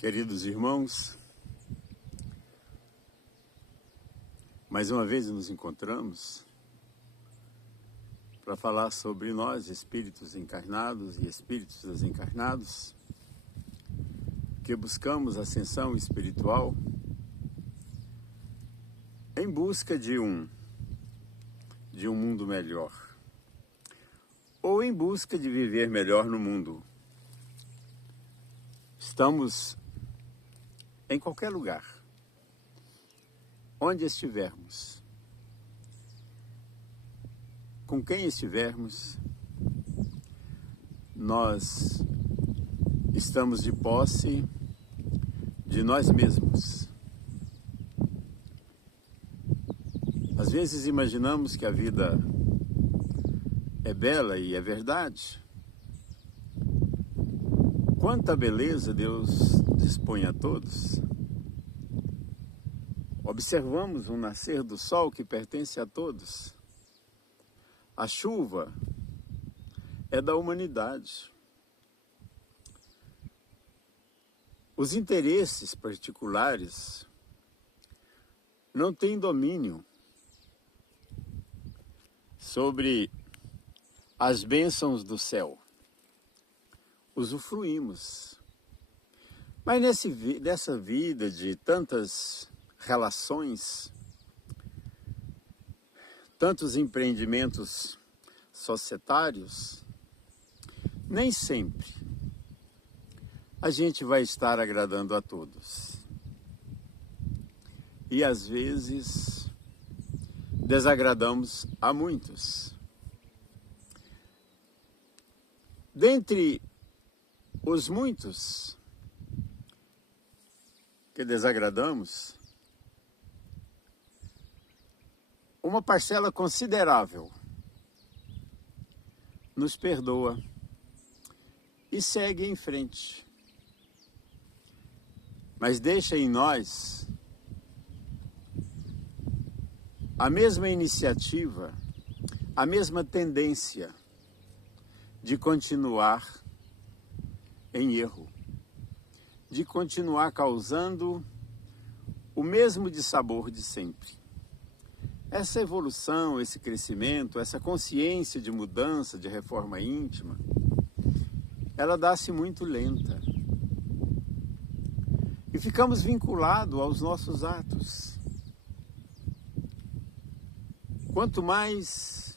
Queridos irmãos, mais uma vez nos encontramos para falar sobre nós, espíritos encarnados e espíritos desencarnados, que buscamos ascensão espiritual em busca de um mundo melhor, ou em busca de viver melhor no mundo. Estamos em qualquer lugar, onde estivermos, com quem estivermos, nós estamos de posse de nós mesmos. Às vezes imaginamos que a vida é bela e é verdade. Quanta beleza Deus dispõe a todos. Observamos o nascer do sol que pertence a todos. A chuva é da humanidade. Os interesses particulares não têm domínio sobre as bênçãos do céu. Usufruímos. Mas nessa vida de tantas relações, tantos empreendimentos societários, nem sempre a gente vai estar agradando a todos. E às vezes desagradamos a muitos. Dentre os muitos que desagradamos, uma parcela considerável nos perdoa e segue em frente, mas deixa em nós a mesma iniciativa, a mesma tendência de continuar em erro, de continuar causando o mesmo dissabor de sempre. Essa evolução, esse crescimento, essa consciência de mudança, de reforma íntima, ela dá-se muito lenta. E ficamos vinculados aos nossos atos. Quanto mais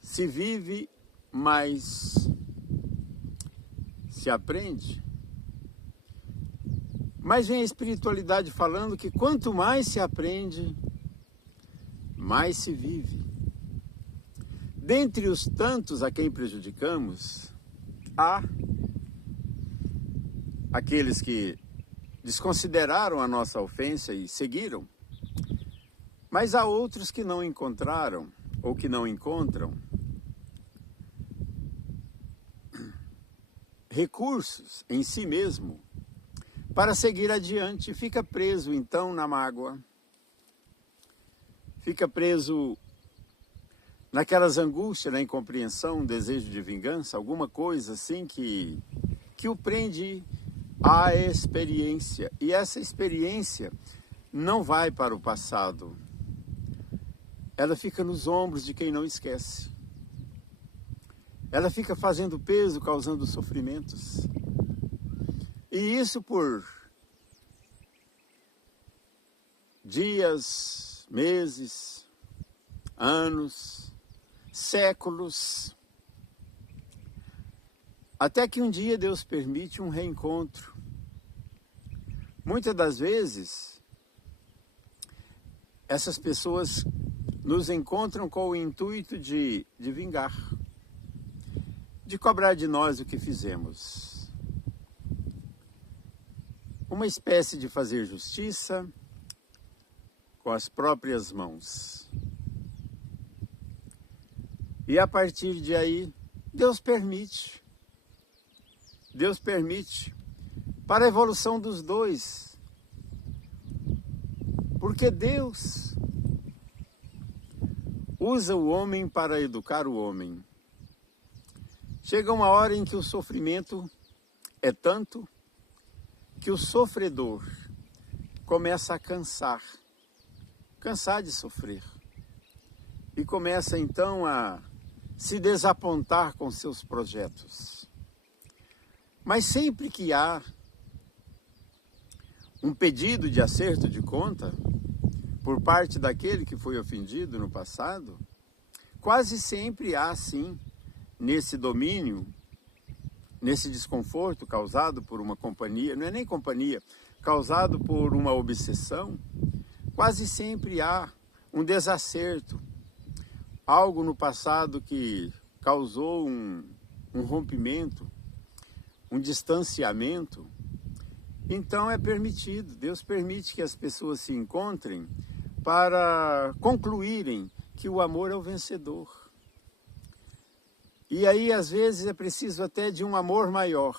se vive, mais se aprende. Mas vem a espiritualidade falando que quanto mais se aprende, mais se vive. Dentre os tantos a quem prejudicamos, há aqueles que desconsideraram a nossa ofensa e seguiram, mas há outros que não encontraram ou que não encontram recursos em si mesmo para seguir adiante. Fica preso então na mágoa, fica preso naquelas angústias, na incompreensão, desejo de vingança, alguma coisa assim que o prende à experiência. E essa experiência não vai para o passado, ela fica nos ombros de quem não esquece. Ela fica fazendo peso, causando sofrimentos. E isso por dias, meses, anos, séculos. Até que um dia Deus permite um reencontro. Muitas das vezes, essas pessoas nos encontram com o intuito de vingar, de cobrar de nós o que fizemos. Uma espécie de fazer justiça com as próprias mãos. E a partir de aí, Deus permite para a evolução dos dois. Porque Deus usa o homem para educar o homem. Chega uma hora em que o sofrimento é tanto que o sofredor começa a cansar de sofrer. E começa então a se desapontar com seus projetos. Mas sempre que há um pedido de acerto de conta por parte daquele que foi ofendido no passado, quase sempre há sim, nesse domínio, nesse desconforto causado por uma companhia, não é nem companhia, causado por uma obsessão, quase sempre há um desacerto, algo no passado que causou um rompimento, um distanciamento. Então é permitido, Deus permite que as pessoas se encontrem para concluírem que o amor é o vencedor. E aí, às vezes, é preciso até de um amor maior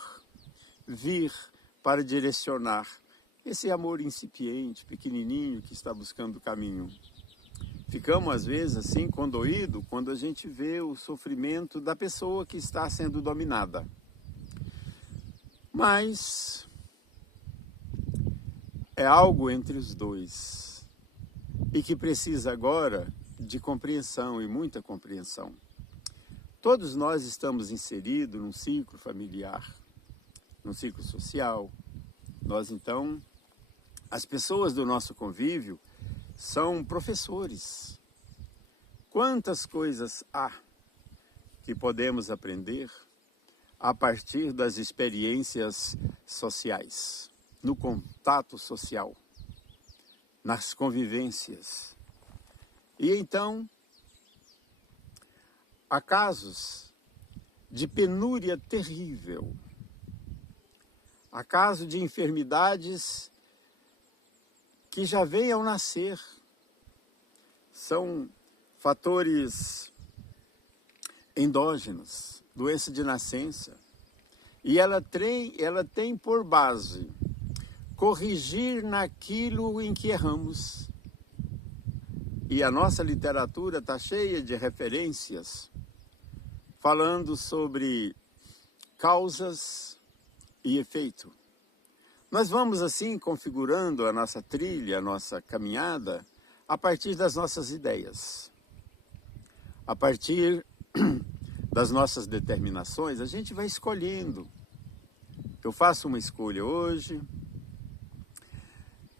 vir para direcionar esse amor incipiente, pequenininho, que está buscando o caminho. Ficamos, às vezes, assim, condoídos quando a gente vê o sofrimento da pessoa que está sendo dominada. Mas é algo entre os dois e que precisa agora de compreensão e muita compreensão. Todos nós estamos inseridos num ciclo familiar, num ciclo social. Nós, então, as pessoas do nosso convívio são professores. Quantas coisas há que podemos aprender a partir das experiências sociais, no contato social, nas convivências. E então, há casos de penúria terrível, há casos de enfermidades que já vêm ao nascer. São fatores endógenos, doença de nascença. E ela tem por base corrigir naquilo em que erramos. E a nossa literatura está cheia de referências falando sobre causas e efeito. Nós vamos assim configurando a nossa trilha, a nossa caminhada, a partir das nossas ideias. A partir das nossas determinações, a gente vai escolhendo. Eu faço uma escolha hoje,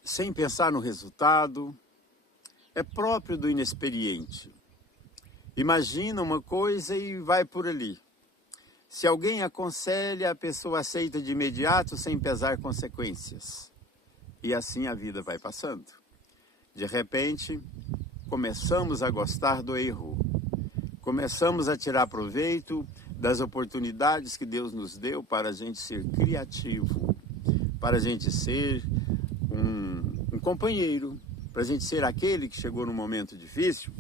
sem pensar no resultado. É próprio do inexperiente. Imagina uma coisa e vai por ali. Se alguém aconselha, a pessoa aceita de imediato sem pesar consequências. E assim a vida vai passando. De repente, começamos a gostar do erro. Começamos a tirar proveito das oportunidades que Deus nos deu para a gente ser criativo, para a gente ser um companheiro, para a gente ser aquele que chegou num momento difícil.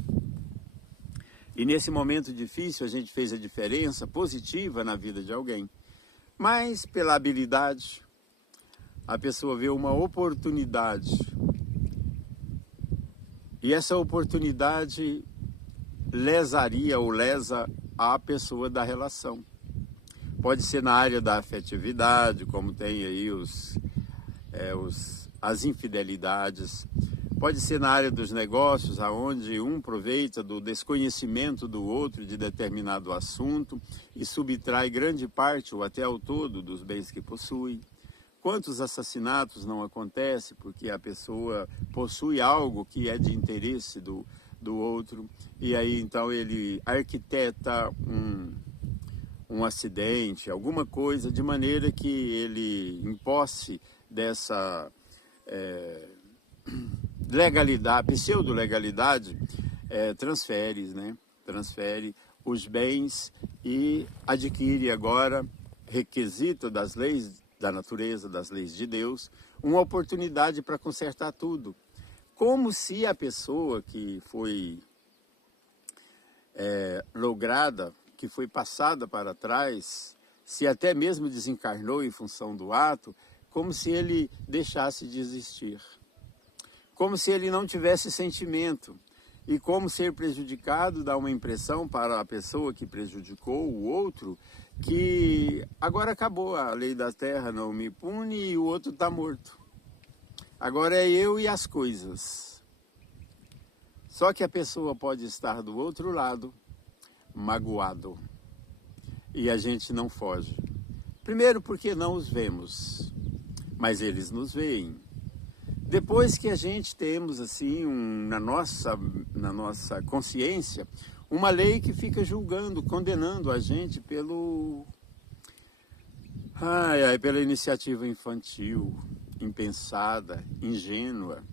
E nesse momento difícil a gente fez a diferença positiva na vida de alguém. Mas pela habilidade, a pessoa vê uma oportunidade. E essa oportunidade lesaria ou lesa a pessoa da relação. Pode ser na área da afetividade, como tem aí as infidelidades. Pode ser na área dos negócios, onde um aproveita do desconhecimento do outro de determinado assunto e subtrai grande parte ou até ao todo dos bens que possui. Quantos assassinatos não acontecem porque a pessoa possui algo que é de interesse do outro, e aí então ele arquiteta um acidente, alguma coisa, de maneira que ele, em posse dessa legalidade, pseudo-legalidade, transfere os bens e adquire agora, requisito das leis da natureza, das leis de Deus, uma oportunidade para consertar tudo. Como se a pessoa que foi lograda, que foi passada para trás, se até mesmo desencarnou em função do ato, como se ele deixasse de existir. Como se ele não tivesse sentimento. E como ser prejudicado dá uma impressão para a pessoa que prejudicou o outro que agora acabou a lei da terra, não me pune, e o outro está morto. Agora é eu e as coisas. Só que a pessoa pode estar do outro lado, magoado, e a gente não foge. Primeiro porque não os vemos, mas eles nos veem. Depois que a gente temos assim na nossa consciência uma lei que fica julgando, condenando a gente pela iniciativa infantil, impensada, ingênua.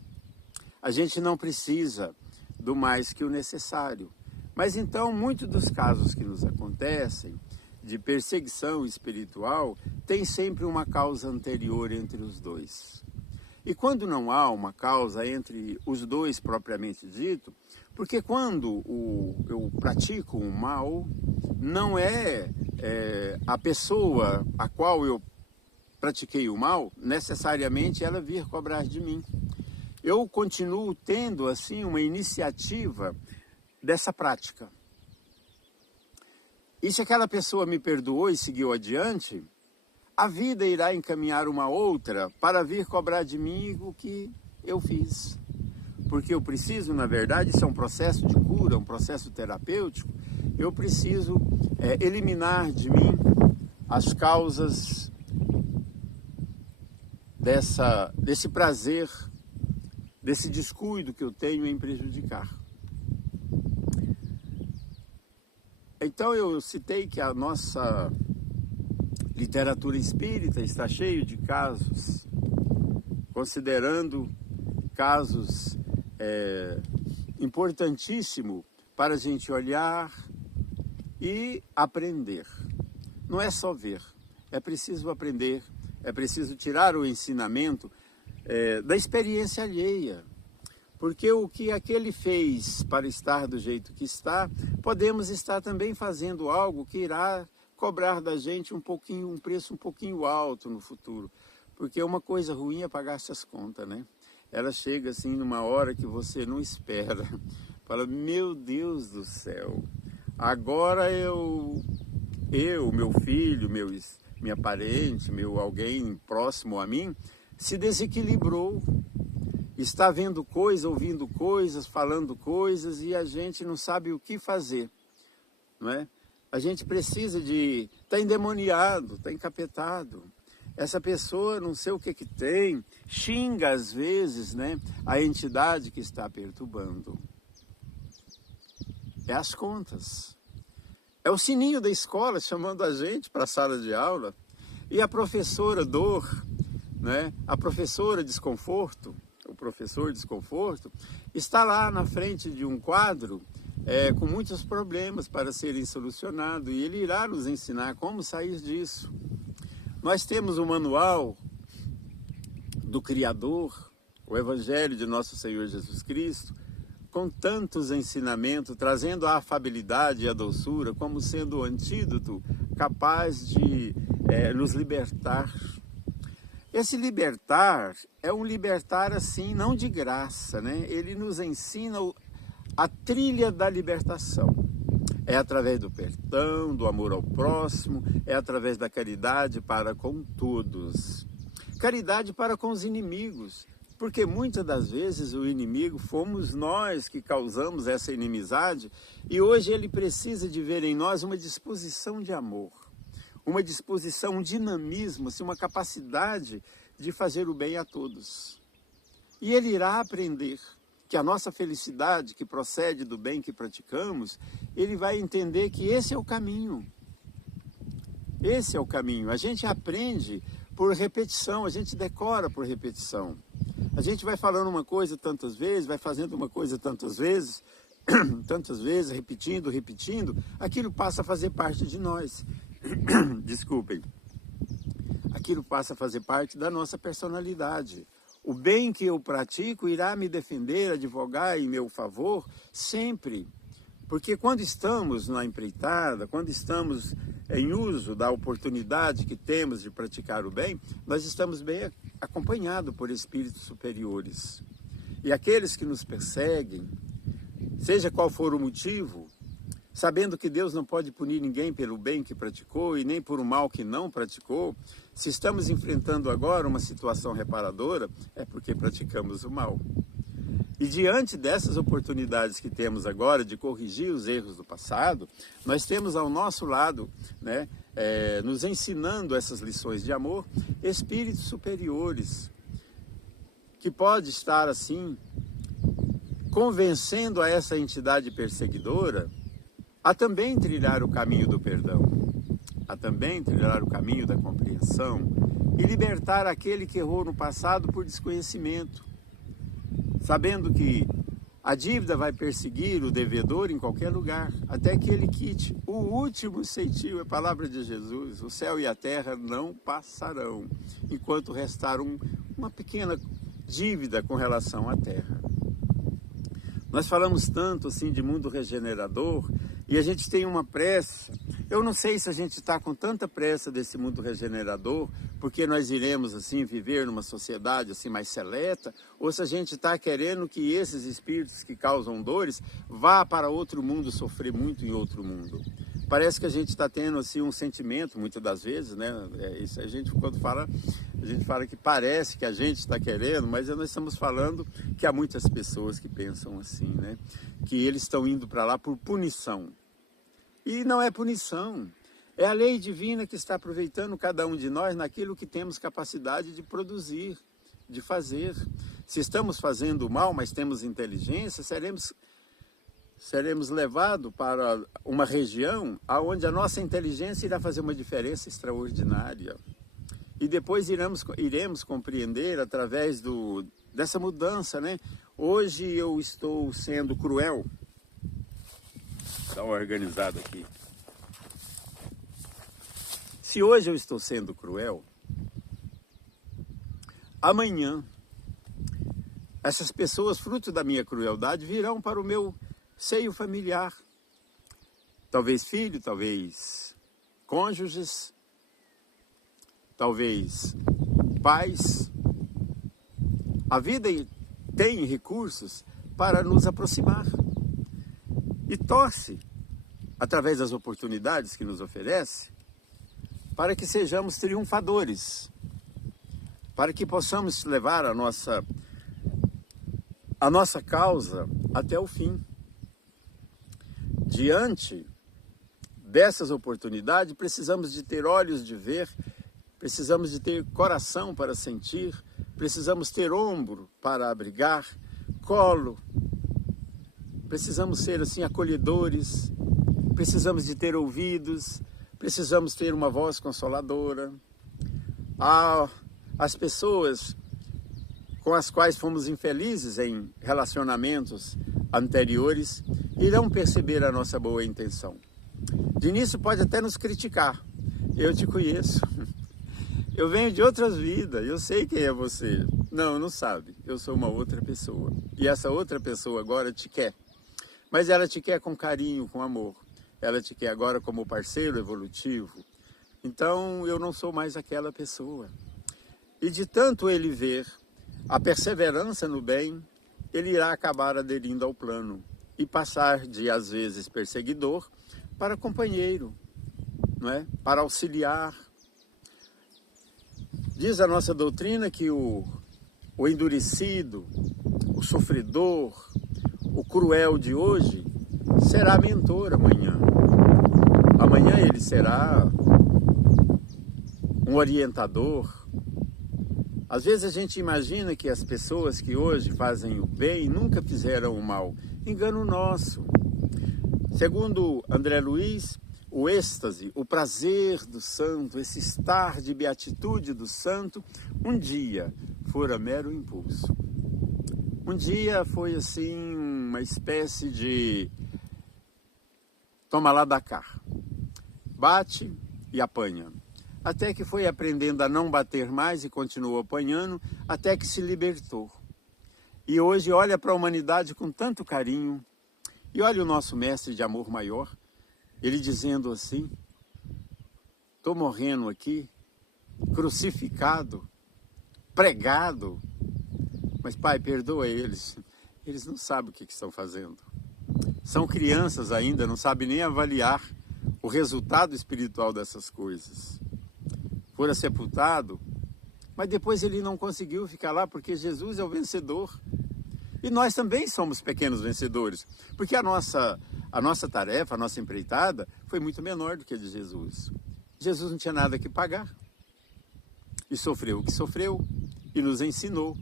A gente não precisa do mais que o necessário. Mas então, muitos dos casos que nos acontecem de perseguição espiritual tem sempre uma causa anterior entre os dois. E quando não há uma causa entre os dois propriamente dito, porque quando eu pratico um mal, não é a pessoa a qual eu pratiquei o mal, necessariamente ela vir cobrar de mim. Eu continuo tendo assim uma iniciativa dessa prática. E se aquela pessoa me perdoou e seguiu adiante, a vida irá encaminhar uma outra para vir cobrar de mim o que eu fiz. Porque eu preciso, na verdade, isso é um processo de cura, um processo terapêutico, eu preciso eliminar de mim as causas desse prazer, desse descuido que eu tenho em prejudicar. Então eu citei que a nossa literatura espírita está cheia de casos, considerando casos importantíssimos para a gente olhar e aprender. Não é só ver, é preciso aprender, é preciso tirar o ensinamento da experiência alheia. Porque o que aquele fez para estar do jeito que está, podemos estar também fazendo algo que irá cobrar da gente um preço um pouquinho alto no futuro. Porque uma coisa ruim é pagar essas contas, né? Ela chega assim numa hora que você não espera. Fala, meu Deus do céu, agora meu filho, minha parente, alguém próximo a mim, se desequilibrou. Está vendo coisas, ouvindo coisas, falando coisas e a gente não sabe o que fazer, não é? A gente precisa está endemoniado, está encapetado. Essa pessoa não sei o que tem, xinga às vezes, né, a entidade que está perturbando. É as contas. É o sininho da escola chamando a gente para a sala de aula. E a professora dor, né, a professora desconforto, o professor desconforto, está lá na frente de um quadro com muitos problemas para serem solucionados e ele irá nos ensinar como sair disso. Nós temos o manual do Criador, o Evangelho de Nosso Senhor Jesus Cristo, com tantos ensinamentos, trazendo a afabilidade e a doçura como sendo o antídoto capaz de nos libertar. Esse libertar é um libertar assim, não de graça, né? Ele nos ensina a trilha da libertação. É através do perdão, do amor ao próximo, é através da caridade para com todos. Caridade para com os inimigos, porque muitas das vezes o inimigo fomos nós que causamos essa inimizade e hoje ele precisa de ver em nós uma disposição de amor. Uma disposição, um dinamismo, assim, uma capacidade de fazer o bem a todos. E ele irá aprender que a nossa felicidade, que procede do bem que praticamos, ele vai entender que esse é o caminho. Esse é o caminho. A gente aprende por repetição, a gente decora por repetição. A gente vai falando uma coisa tantas vezes, vai fazendo uma coisa tantas vezes, repetindo, aquilo passa a fazer parte de nós. Desculpem. Aquilo passa a fazer parte da nossa personalidade. O bem que eu pratico irá me defender, advogar em meu favor sempre. Porque quando estamos na empreitada, quando estamos em uso da oportunidade que temos de praticar o bem, nós estamos bem acompanhados por espíritos superiores. E aqueles que nos perseguem, seja qual for o motivo, sabendo que Deus não pode punir ninguém pelo bem que praticou e nem por o mal que não praticou, se estamos enfrentando agora uma situação reparadora, é porque praticamos o mal. E diante dessas oportunidades que temos agora de corrigir os erros do passado, nós temos ao nosso lado, né, nos ensinando essas lições de amor, espíritos superiores, que pode estar assim, convencendo a essa entidade perseguidora a também trilhar o caminho do perdão, a também trilhar o caminho da compreensão e libertar aquele que errou no passado por desconhecimento, sabendo que a dívida vai perseguir o devedor em qualquer lugar, até que ele quite. O último ceitil, é a palavra de Jesus, o céu e a terra não passarão, enquanto restar uma pequena dívida com relação à terra. Nós falamos tanto assim de mundo regenerador e a gente tem uma pressa. Eu não sei se a gente está com tanta pressa desse mundo regenerador, porque nós iremos assim viver numa sociedade assim mais seleta, ou se a gente está querendo que esses espíritos que causam dores vá para outro mundo sofrer muito em outro mundo. Parece que a gente está tendo assim um sentimento, muitas das vezes, né? Isso a gente quando fala, a gente fala que parece que a gente está querendo, mas nós estamos falando que há muitas pessoas que pensam assim, né? Que eles estão indo para lá por punição. E não é punição, é a lei divina que está aproveitando cada um de nós naquilo que temos capacidade de produzir, de fazer. Se estamos fazendo mal, mas temos inteligência, seremos levados para uma região onde a nossa inteligência irá fazer uma diferença extraordinária. E depois iremos compreender através dessa mudança, né? Hoje eu estou sendo cruel. Dá uma organizada aqui. Se hoje eu estou sendo cruel, amanhã essas pessoas, fruto da minha crueldade, virão para o meu seio familiar. Talvez filho, talvez cônjuges, talvez pais. A vida tem recursos para nos aproximar. E torce, através das oportunidades que nos oferece, para que sejamos triunfadores, para que possamos levar a nossa causa até o fim. Diante dessas oportunidades, precisamos de ter olhos de ver, precisamos de ter coração para sentir, precisamos ter ombro para abrigar, colo. Precisamos ser assim acolhedores, precisamos de ter ouvidos, precisamos ter uma voz consoladora. As pessoas com as quais fomos infelizes em relacionamentos anteriores irão perceber a nossa boa intenção. De início pode até nos criticar. Eu te conheço, eu venho de outras vidas, eu sei quem é você. Não sabe, eu sou uma outra pessoa. E essa outra pessoa agora te quer. Mas ela te quer com carinho, com amor. Ela te quer agora como parceiro evolutivo. Então, eu não sou mais aquela pessoa. E de tanto ele ver a perseverança no bem, ele irá acabar aderindo ao plano e passar de, às vezes, perseguidor para companheiro, não é? Para auxiliar. Diz a nossa doutrina que o endurecido, o sofredor, o cruel de hoje será mentor amanhã. Amanhã ele será um orientador. Às vezes a gente imagina que as pessoas que hoje fazem o bem nunca fizeram o mal. Engano nosso. Segundo André Luiz, o êxtase, o prazer do santo, esse estar de beatitude do santo, um dia fora mero impulso. Um dia foi assim uma espécie de toma lá da cá, bate e apanha, até que foi aprendendo a não bater mais e continuou apanhando, até que se libertou. E hoje olha para a humanidade com tanto carinho, e olha o nosso mestre de amor maior, ele dizendo assim: estou morrendo aqui, crucificado, pregado, mas Pai, perdoa eles, eles não sabem o que estão fazendo. são crianças ainda, não sabem nem avaliar o resultado espiritual dessas coisas. Fora sepultado, mas depois ele não conseguiu ficar lá, porque Jesus é o vencedor. E nós também somos pequenos vencedores, porque a nossa tarefa, a nossa empreitada, foi muito menor do que a de Jesus. Jesus não tinha nada que pagar. E sofreu o que sofreu, e nos ensinou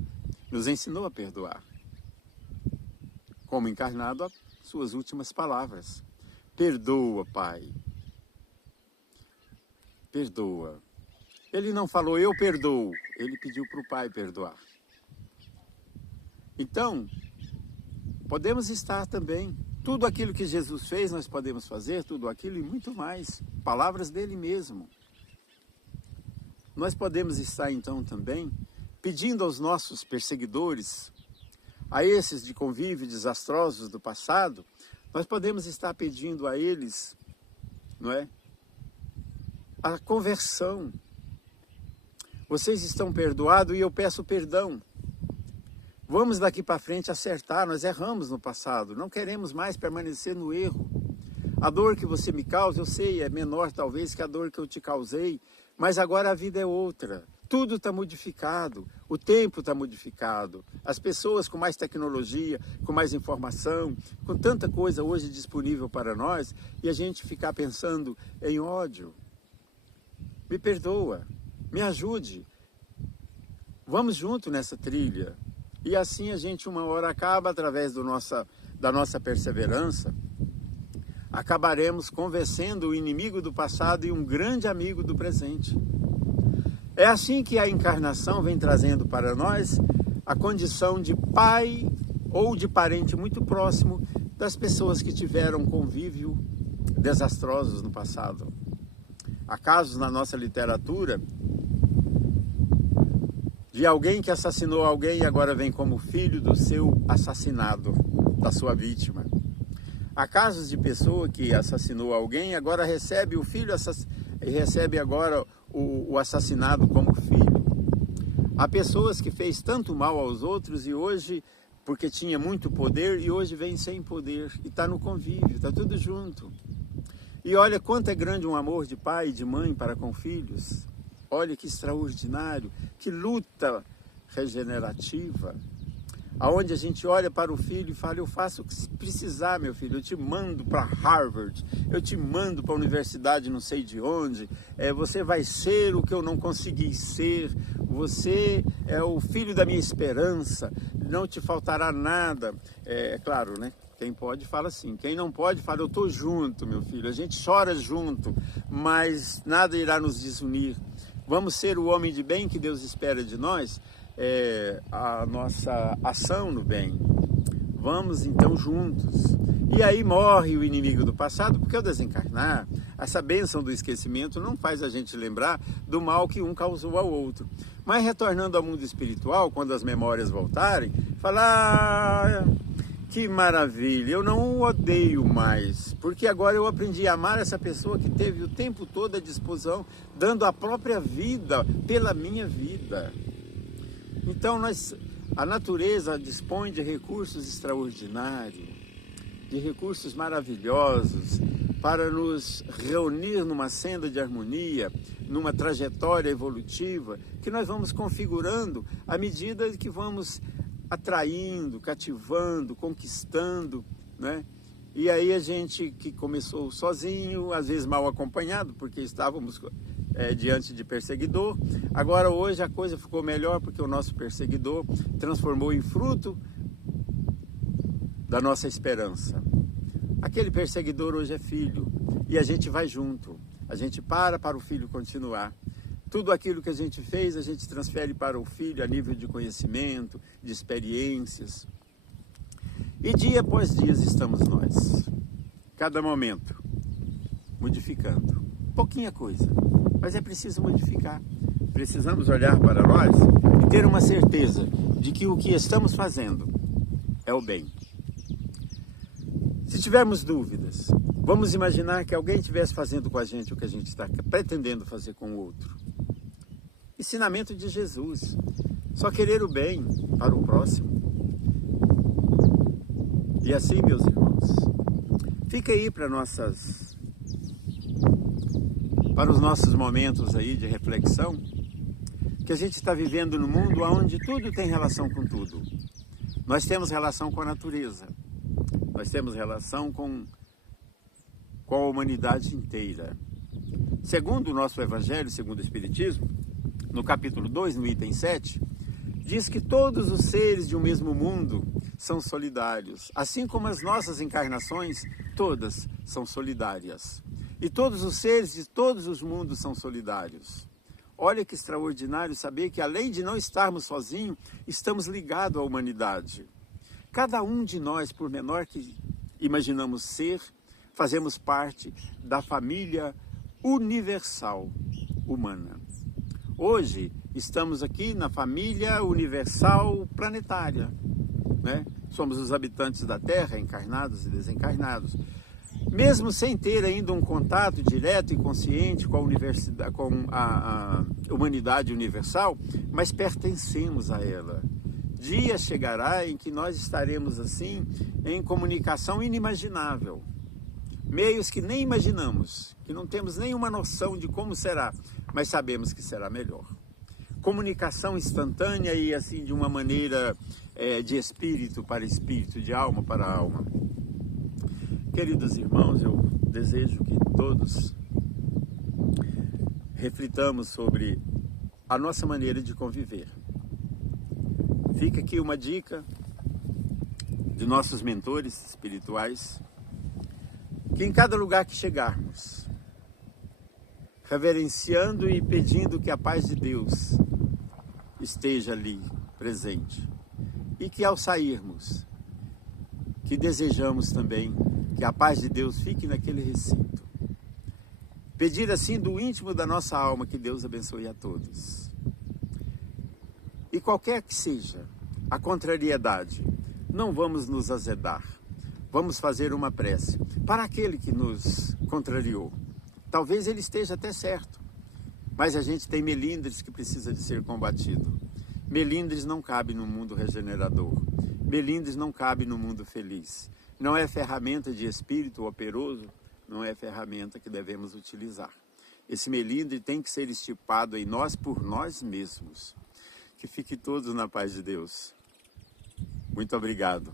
a perdoar. Como encarnado, as suas últimas palavras: perdoa, Pai. Perdoa. Ele não falou, eu perdoo. Ele pediu para o Pai perdoar. Então, podemos estar também. Tudo aquilo que Jesus fez, nós podemos fazer, tudo aquilo e muito mais. Palavras dele mesmo. Nós podemos estar, então, também pedindo aos nossos perseguidores, a esses de convívio desastrosos do passado, nós podemos estar pedindo a eles, não é? A conversão. Vocês estão perdoados e eu peço perdão. Vamos daqui para frente acertar, nós erramos no passado, não queremos mais permanecer no erro. A dor que você me causa, eu sei, é menor talvez que a dor que eu te causei, mas agora a vida é outra. Tudo está modificado, o tempo está modificado, as pessoas com mais tecnologia, com mais informação, com tanta coisa hoje disponível para nós, e a gente ficar pensando em ódio. Me perdoa, me ajude, vamos junto nessa trilha. E assim a gente uma hora acaba, através da nossa perseverança, acabaremos convencendo o inimigo do passado e um grande amigo do presente. É assim que a encarnação vem trazendo para nós a condição de pai ou de parente muito próximo das pessoas que tiveram convívio desastrosos no passado. Há casos na nossa literatura de alguém que assassinou alguém e agora vem como filho do seu assassinado, da sua vítima. Há casos de pessoa que assassinou alguém e agora recebe o filho, recebe agora o assassinado como filho. Há pessoas que fez tanto mal aos outros e hoje, porque tinha muito poder, e hoje vem sem poder e está no convívio, está tudo junto. E olha quanto é grande um amor de pai e de mãe para com filhos. Olha que extraordinário, que luta regenerativa, aonde a gente olha para o filho e fala, eu faço o que precisar, meu filho, eu te mando para Harvard, eu te mando para a universidade não sei de onde, você vai ser o que eu não consegui ser, você é o filho da minha esperança, não te faltará nada. É claro, né? Quem pode fala assim, quem não pode fala, eu estou junto, meu filho, a gente chora junto, mas nada irá nos desunir. Vamos ser o homem de bem que Deus espera de nós, a nossa ação no bem. Vamos então juntos. E aí morre o inimigo do passado, porque ao desencarnar, essa bênção do esquecimento não faz a gente lembrar do mal que um causou ao outro. Mas retornando ao mundo espiritual, quando as memórias voltarem, falar... que maravilha, eu não o odeio mais, porque agora eu aprendi a amar essa pessoa que teve o tempo todo à disposição, dando a própria vida pela minha vida. Então a natureza dispõe de recursos extraordinários, de recursos maravilhosos, para nos reunir numa senda de harmonia, numa trajetória evolutiva, que nós vamos configurando à medida que vamos atraindo, cativando, conquistando, né? E aí a gente que começou sozinho, às vezes mal acompanhado, porque estávamos diante de perseguidor, agora hoje a coisa ficou melhor porque o nosso perseguidor transformou em fruto da nossa esperança. Aquele perseguidor hoje é filho e a gente vai junto, a gente para o filho continuar. Tudo aquilo que a gente fez, a gente transfere para o filho a nível de conhecimento, de experiências. E dia após dia estamos nós, cada momento, modificando. Pouquinha coisa, mas é preciso modificar. Precisamos olhar para nós e ter uma certeza de que o que estamos fazendo é o bem. Se tivermos dúvidas, vamos imaginar que alguém estivesse fazendo com a gente o que a gente está pretendendo fazer com o outro. Ensinamento de Jesus, só querer o bem para o próximo. E assim, meus irmãos, Fica aí para os nossos momentos aí de reflexão, que a gente está vivendo num mundo onde tudo tem relação com tudo. Nós temos relação com a natureza, nós temos relação com a humanidade inteira. Segundo o nosso Evangelho, segundo o Espiritismo, no capítulo 2, no item 7, diz que todos os seres de um mesmo mundo são solidários, assim como as nossas encarnações, todas são solidárias. E todos os seres de todos os mundos são solidários. Olha que extraordinário saber que, além de não estarmos sozinhos, estamos ligados à humanidade. Cada um de nós, por menor que imaginamos ser, fazemos parte da família universal humana. Hoje, estamos aqui na família universal planetária, né? Somos os habitantes da Terra, encarnados e desencarnados. Mesmo sem ter ainda um contato direto e consciente com a humanidade universal, mas pertencemos a ela. Dia chegará em que nós estaremos assim em comunicação inimaginável. Meios que nem imaginamos, que não temos nenhuma noção de como será, mas sabemos que será melhor. Comunicação instantânea e assim de uma maneira de espírito para espírito, de alma para alma. Queridos irmãos, eu desejo que todos reflitamos sobre a nossa maneira de conviver. Fica aqui uma dica de nossos mentores espirituais, que em cada lugar que chegarmos, reverenciando e pedindo que a paz de Deus esteja ali presente, e que ao sairmos, que desejamos também que a paz de Deus fique naquele recinto. Pedir assim do íntimo da nossa alma que Deus abençoe a todos. E qualquer que seja a contrariedade, não vamos nos azedar. Vamos fazer uma prece para aquele que nos contrariou. Talvez ele esteja até certo, mas a gente tem melindres que precisa de ser combatido. Melindres não cabe no mundo regenerador. Melindres não cabe no mundo feliz. Não é ferramenta de espírito operoso, não é ferramenta que devemos utilizar. Esse melindre tem que ser estipado em nós por nós mesmos. Que fique todos na paz de Deus. Muito obrigado.